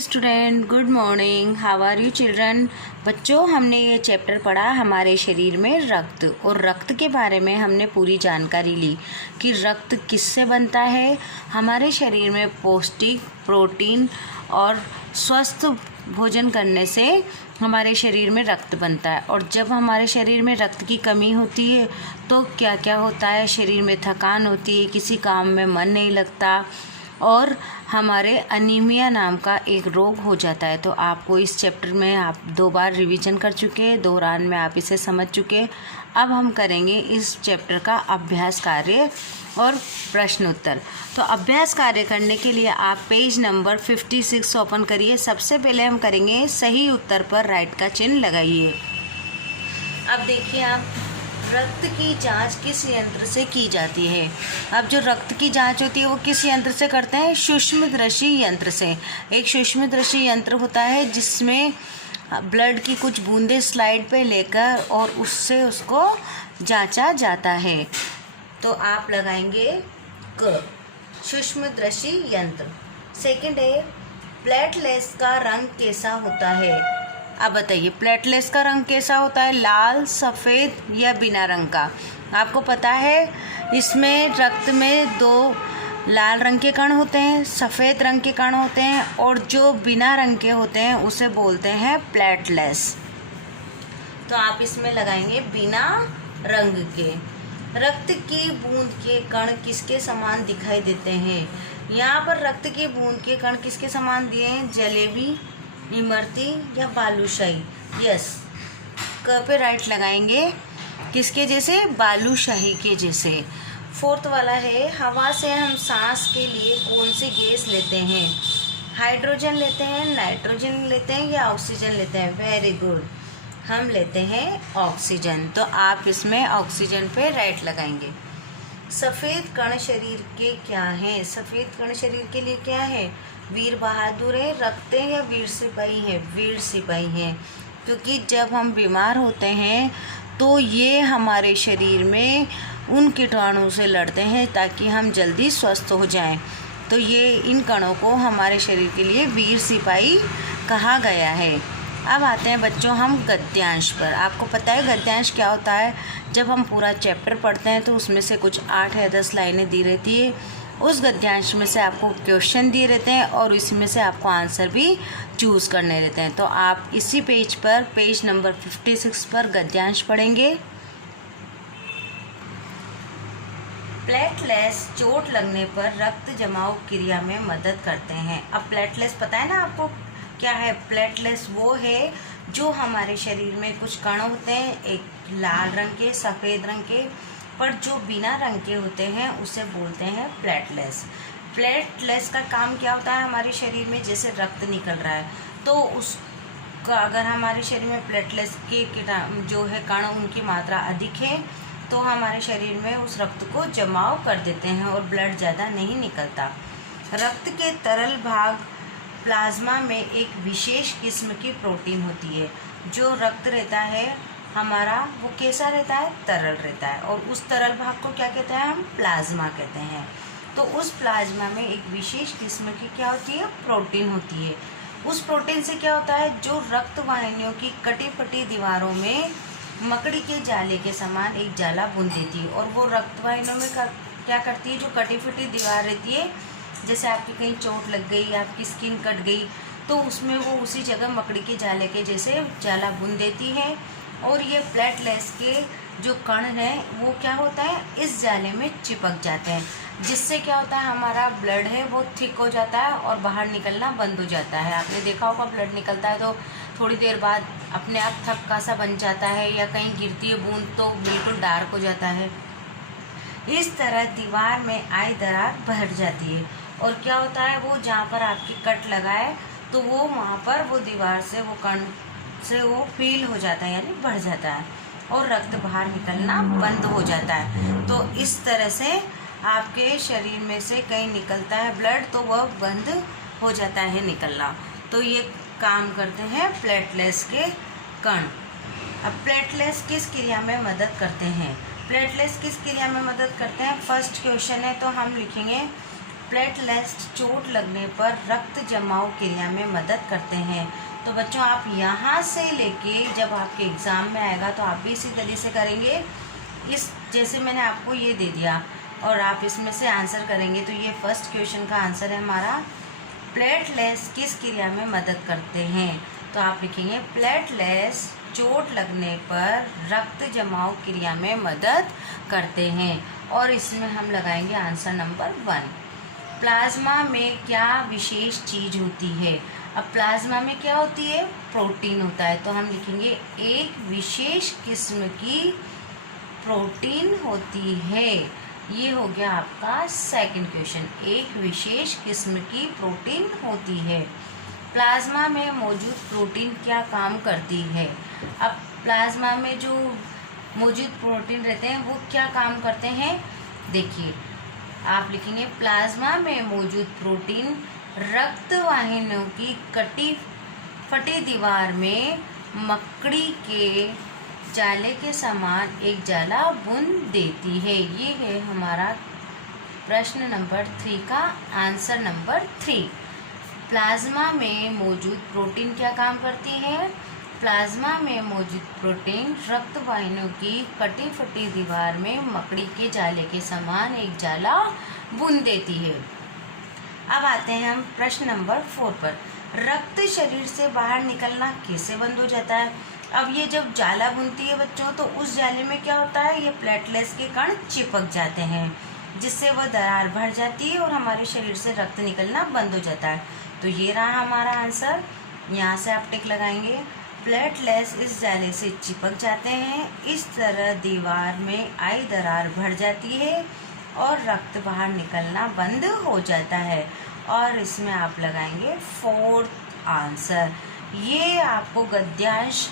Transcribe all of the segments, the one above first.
Student, good morning. How are you children. बच्चों, हमने ये चैप्टर पढ़ा हमारे शरीर में रक्त, और रक्त के बारे में हमने पूरी जानकारी ली कि रक्त किससे बनता है। हमारे शरीर में पौष्टिक, प्रोटीन और स्वस्थ भोजन करने से हमारे शरीर में रक्त बनता है। और जब हमारे शरीर में रक्त की कमी होती है तो क्या क्या होता है, शरीर में थकान होती है, किसी काम में मन नहीं लगता और हमारे अनीमिया नाम का एक रोग हो जाता है। तो आपको इस चैप्टर में आप 2 बार रिवीजन कर चुके हैं, दौरान में आप इसे समझ चुके हैं। अब हम करेंगे इस चैप्टर का अभ्यास कार्य और प्रश्न उत्तर। तो अभ्यास कार्य करने के लिए आप पेज नंबर 56 ओपन करिए। सबसे पहले हम करेंगे सही उत्तर पर राइट का चिन्ह लगाइए। अब देखिए, आप रक्त की जांच किस यंत्र से की जाती है। अब जो रक्त की जांच होती है वो किस यंत्र से करते हैं, सूक्ष्मदर्शी यंत्र से। एक सूक्ष्मदर्शी यंत्र होता है जिसमें ब्लड की कुछ बूंदें स्लाइड पे लेकर और उससे उसको जांचा जाता है। तो आप लगाएंगे क, सूक्ष्मदर्शी यंत्र। सेकंड है, प्लेटलेट्स का रंग कैसा होता है। अब बताइए, प्लेटलेट्स का रंग कैसा होता है, लाल, सफ़ेद या बिना रंग का। आपको पता है इसमें रक्त में 2 लाल रंग के कण होते हैं, सफ़ेद रंग के कण होते हैं, और जो बिना रंग के होते हैं उसे बोलते हैं प्लेटलेट्स। तो आप इसमें लगाएंगे बिना रंग के। रक्त की बूंद के कण किसके समान दिखाई देते हैं। यहाँ पर रक्त की बूंद के कण किसके समान दिए हैं, जलेबी, इमरती या बालूशाही। यस, क पे राइट लगाएंगे, किसके जैसे, बालूशाही के जैसे। 4th वाला है, हवा से हम सांस के लिए कौन सी गैस लेते हैं। हाइड्रोजन लेते हैं, नाइट्रोजन लेते हैं या ऑक्सीजन लेते हैं। वेरी गुड, हम लेते हैं ऑक्सीजन। तो आप इसमें ऑक्सीजन पे राइट लगाएंगे। सफ़ेद कण शरीर के क्या हैं। सफ़ेद कण शरीर के लिए क्या है, वीर बहादुर है, रखते हैं या वीर सिपाही है। वीर सिपाही हैं, क्योंकि जब हम बीमार होते हैं तो ये हमारे शरीर में उन कीटाणुओं से लड़ते हैं ताकि हम जल्दी स्वस्थ हो जाएं। तो ये इन कणों को हमारे शरीर के लिए वीर सिपाही कहा गया है। अब आते हैं बच्चों हम गद्यांश पर। आपको पता है गद्यांश क्या होता है। जब हम पूरा चैप्टर पढ़ते हैं तो उसमें से कुछ 8 या 10 लाइनें दी रहती है। उस गद्यांश में से आपको क्वेश्चन दिए रहते हैं और इसमें से आपको आंसर भी चूज़ करने रहते हैं। तो आप इसी पेज पर, पेज नंबर 56 पर गद्यांश पढ़ेंगे। प्लेटलेट्स चोट लगने पर रक्त जमाव क्रिया में मदद करते हैं। अब प्लेटलेट्स पता है ना आपको क्या है। प्लेटलेट्स वो है जो हमारे शरीर में कुछ कण होते हैं, एक लाल रंग के, सफ़ेद रंग के, पर जो बिना रंग के होते हैं उसे बोलते हैं प्लेटलेट्स। प्लेटलेट्स का काम क्या होता है, हमारे शरीर में जैसे रक्त निकल रहा है तो उसका अगर हमारे शरीर में प्लेटलेट्स के जो है कण उनकी मात्रा अधिक है तो हमारे शरीर में उस रक्त को जमाव कर देते हैं और ब्लड ज़्यादा नहीं निकलता। रक्त के तरल भाग प्लाज्मा में एक विशेष किस्म की प्रोटीन होती है। जो रक्त रहता है हमारा वो कैसा रहता है, तरल रहता है, और उस तरल भाग को क्या कहते हैं हम, प्लाज्मा कहते हैं। तो उस प्लाज्मा में एक विशेष किस्म की क्या होती है, प्रोटीन होती है। उस प्रोटीन से क्या होता है, जो रक्त वाहिनियों की कटी फटी दीवारों में मकड़ी के जाले के समान एक जाला बुन देती है। और वो रक्त वाहिनियों में क्या करती है, जो कटी फटी दीवार रहती है, जैसे आपकी कहीं चोट लग गई, आपकी स्किन कट गई, तो उसमें वो उसी जगह मकड़ी के जाले के जैसे जाला बुन देती है। और ये प्लेटलेट्स के जो कण हैं वो क्या होता है, इस जाले में चिपक जाते हैं, जिससे क्या होता है, हमारा ब्लड है वो थिक हो जाता है और बाहर निकलना बंद हो जाता है। आपने देखा होगा ब्लड निकलता है तो थोड़ी देर बाद अपने आप थक्का सा बन जाता है, या कहीं गिरती है बूंद तो बिल्कुल डार्क हो जाता है। इस तरह दीवार में आई दरार भर जाती है और क्या होता है, वो जहाँ पर आपकी कट लगा है तो वो वहाँ पर वो दीवार से वो कण से वो फील हो जाता है, यानी बढ़ जाता है और रक्त बाहर निकलना बंद हो जाता है। तो इस तरह से आपके शरीर में से कहीं निकलता है ब्लड तो वह बंद हो जाता है निकलना। तो ये काम करते हैं प्लेटलेट्स के कण। अब प्लेटलेट्स किस क्रिया में मदद करते हैं। प्लेटलेट्स किस क्रिया में मदद करते हैं, फर्स्ट क्वेश्चन है तो हम लिखेंगे प्लेटलेट्स चोट लगने पर रक्त जमाव क्रिया में मदद करते हैं। तो बच्चों आप यहाँ से लेके जब आपके एग्ज़ाम में आएगा तो आप भी इसी तरीके से करेंगे। इस जैसे मैंने आपको ये दे दिया और आप इसमें से आंसर करेंगे। तो ये फर्स्ट क्वेश्चन का आंसर है हमारा, प्लेटलेट्स किस क्रिया में मदद करते हैं। तो आप लिखेंगे प्लेटलेट्स चोट लगने पर रक्त जमाव क्रिया में मदद करते हैं। और इसमें हम लगाएंगे आंसर नंबर 1। प्लाज्मा में क्या विशेष चीज़ होती है। अब प्लाज्मा में क्या होती है, प्रोटीन होता है। तो हम लिखेंगे एक विशेष किस्म की प्रोटीन होती है। ये हो गया आपका सेकंड क्वेश्चन, एक विशेष किस्म की प्रोटीन होती है। प्लाज्मा में मौजूद प्रोटीन क्या काम करती है। अब प्लाज्मा में जो मौजूद प्रोटीन रहते हैं वो क्या काम करते हैं, देखिए आप लिखेंगे प्लाज्मा में मौजूद प्रोटीन रक्त वाहिनियों की कटी फटी दीवार में मकड़ी के जाले के समान एक जाला बुन देती है। ये है हमारा प्रश्न नंबर 3 का आंसर नंबर 3। प्लाज्मा में मौजूद प्रोटीन क्या काम करती है। प्लाज्मा में मौजूद प्रोटीन रक्त वाहिनियों की कटी फटी दीवार में मकड़ी के जाले के समान एक जाला बुन देती है। अब आते हैं हम प्रश्न नंबर 4 पर। रक्त शरीर से बाहर निकलना कैसे बंद हो जाता है। अब ये जब जाला बुनती है बच्चों तो उस जाले में क्या होता है, ये प्लेटलेट्स के कण चिपक जाते हैं जिससे वह दरार भर जाती है और हमारे शरीर से रक्त निकलना बंद हो जाता है। तो ये रहा हमारा आंसर, यहाँ से आप टिक लगाएंगे। प्लेटलेट्स इस जाले से चिपक जाते हैं, इस तरह दीवार में आई दरार भर जाती है और रक्त बाहर निकलना बंद हो जाता है। और इसमें आप लगाएंगे 4th आंसर। ये आपको गद्यांश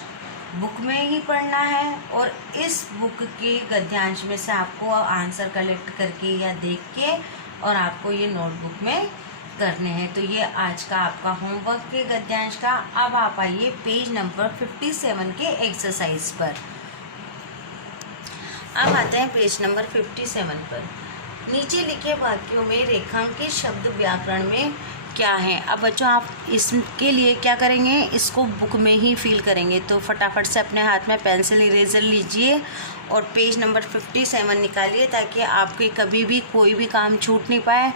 बुक में ही पढ़ना है और इस बुक के गद्यांश में से आपको आंसर कलेक्ट करके या देख के और आपको ये नोटबुक में करने हैं। तो ये आज का आपका होमवर्क के गद्यांश का। अब आप आइए पेज नंबर 57 के एक्सरसाइज पर। अब आते हैं पेज नंबर 57 पर। नीचे लिखे वाक्यों में रेखांकित शब्द व्याकरण में क्या है। अब बच्चों आप इसके लिए क्या करेंगे, इसको बुक में ही फिल करेंगे। तो फटाफट से अपने हाथ में पेंसिल इरेजर लीजिए और पेज नंबर 57 निकालिए ताकि आपके कभी भी कोई भी काम छूट नहीं पाए।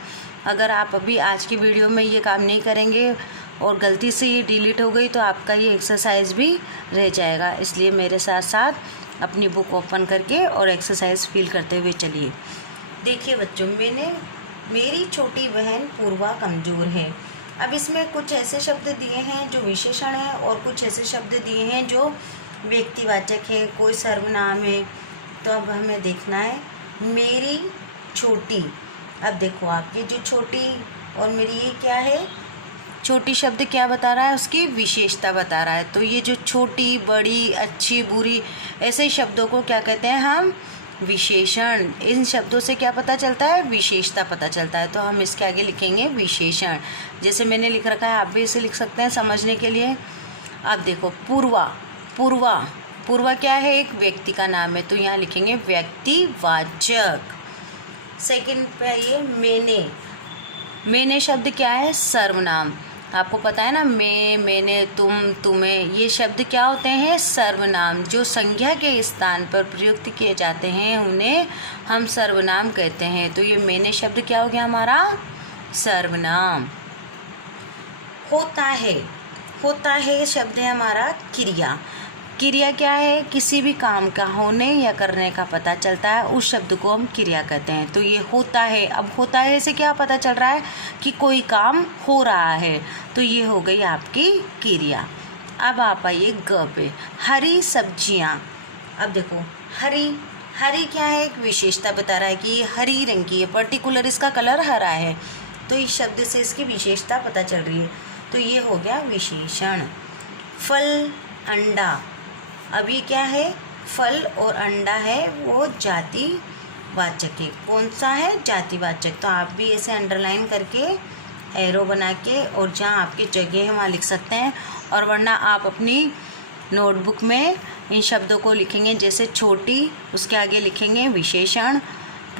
अगर आप अभी आज की वीडियो में ये काम नहीं करेंगे और गलती से ये डिलीट हो गई तो आपका ये एक्सरसाइज भी रह जाएगा। इसलिए मेरे साथ साथ अपनी बुक ओपन करके और एक्सरसाइज फिल करते हुए चलिए। देखिए बच्चों, मेरी छोटी बहन पूर्वा कमज़ोर है। अब इसमें कुछ ऐसे शब्द दिए हैं जो विशेषण है और कुछ ऐसे शब्द दिए हैं जो व्यक्तिवाचक है, कोई सर्वनाम है। तो अब हमें देखना है मेरी छोटी। अब देखो आपकी जो छोटी और मेरी ये क्या है, छोटी शब्द क्या बता रहा है, उसकी विशेषता बता रहा है। तो ये जो छोटी, बड़ी, अच्छी, बुरी, ऐसे शब्दों को क्या कहते हैं हम, विशेषण। इन शब्दों से क्या पता चलता है, विशेषता पता चलता है। तो हम इसके आगे लिखेंगे विशेषण। जैसे मैंने लिख रखा है आप भी इसे लिख सकते हैं समझने के लिए। अब देखो पूर्वा, पूर्वा, पूर्वा क्या है, एक व्यक्ति का नाम है। तो यहाँ लिखेंगे व्यक्तिवाचक। सेकंड पे आइए मैंने। मैंने शब्द क्या है, सर्वनाम। आपको पता है ना, मैं, मैंने, तुम, तुम्हें, ये शब्द क्या होते हैं, सर्वनाम। जो संज्ञा के स्थान पर प्रयुक्त किए जाते हैं उन्हें हम सर्वनाम कहते हैं। तो ये मैंने शब्द क्या हो गया हमारा, सर्वनाम। होता है, होता है शब्द है हमारा क्रिया। क्रिया क्या है, किसी भी काम का होने या करने का पता चलता है, उस शब्द को हम क्रिया कहते हैं। तो ये होता है। अब होता है से क्या पता चल रहा है कि कोई काम हो रहा है। तो ये हो गई आपकी क्रिया। अब आप आइए ग पे, हरी सब्जियां। अब देखो हरी, हरी क्या है, एक विशेषता बता रहा है कि ये हरी रंग की है, पर्टिकुलर इसका कलर हरा है। तो इस शब्द से इसकी विशेषता पता चल रही है। तो ये हो गया विशेषण। फल, अंडा। अब ये क्या है, फल और अंडा है वो जातिवाचक है। कौन सा है, जातिवाचक। तो आप भी ऐसे अंडरलाइन करके एरो बना के और जहाँ आपकी जगह है वहाँ लिख सकते हैं। और वरना आप अपनी नोटबुक में इन शब्दों को लिखेंगे। जैसे छोटी, उसके आगे लिखेंगे विशेषण।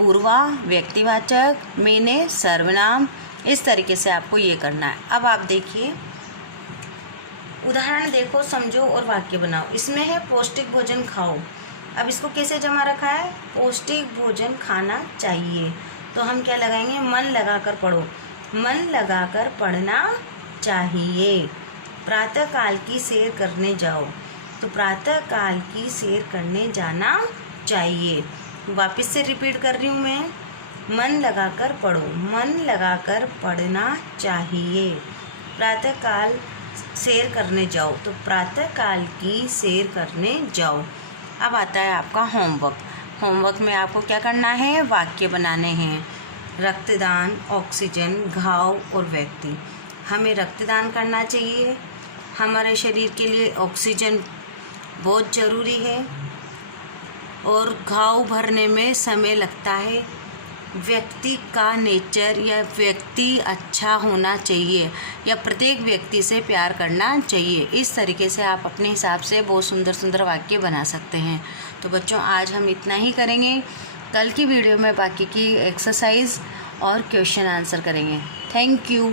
पूर्वा व्यक्तिवाचक, मैंने सर्वनाम। इस तरीके से आपको ये करना है। अब आप देखिए उदाहरण देखो, समझो और वाक्य बनाओ। इसमें है पौष्टिक भोजन खाओ। अब इसको कैसे जमा रखा है? पौष्टिक भोजन खाना चाहिए। तो हम क्या लगाएंगे? मन लगाकर पढ़ो। मन लगाकर पढ़ना चाहिए। प्रातःकाल की सैर करने जाओ। तो प्रातःकाल की सैर करने जाना चाहिए। वापस से रिपीट कर रही हूँ मैं, मन लगाकर पढ़ो, मन लगाकर पढ़ना चाहिए। प्रातःकाल सैर करने जाओ। तो प्रातःकाल की सैर करने जाओ। अब आता है आपका होमवर्क। होमवर्क में आपको क्या करना है? वाक्य बनाने हैं। रक्तदान, ऑक्सीजन, घाव और व्यक्ति। हमें रक्तदान करना चाहिए। हमारे शरीर के लिए ऑक्सीजन बहुत ज़रूरी है और घाव भरने में समय लगता है। व्यक्ति का नेचर या व्यक्ति अच्छा होना चाहिए या प्रत्येक व्यक्ति से प्यार करना चाहिए। इस तरीके से आप अपने हिसाब से बहुत सुंदर सुंदर वाक्य बना सकते हैं। तो बच्चों आज हम इतना ही करेंगे। कल की वीडियो में बाकी की एक्सरसाइज और क्वेश्चन आंसर करेंगे। Thank you.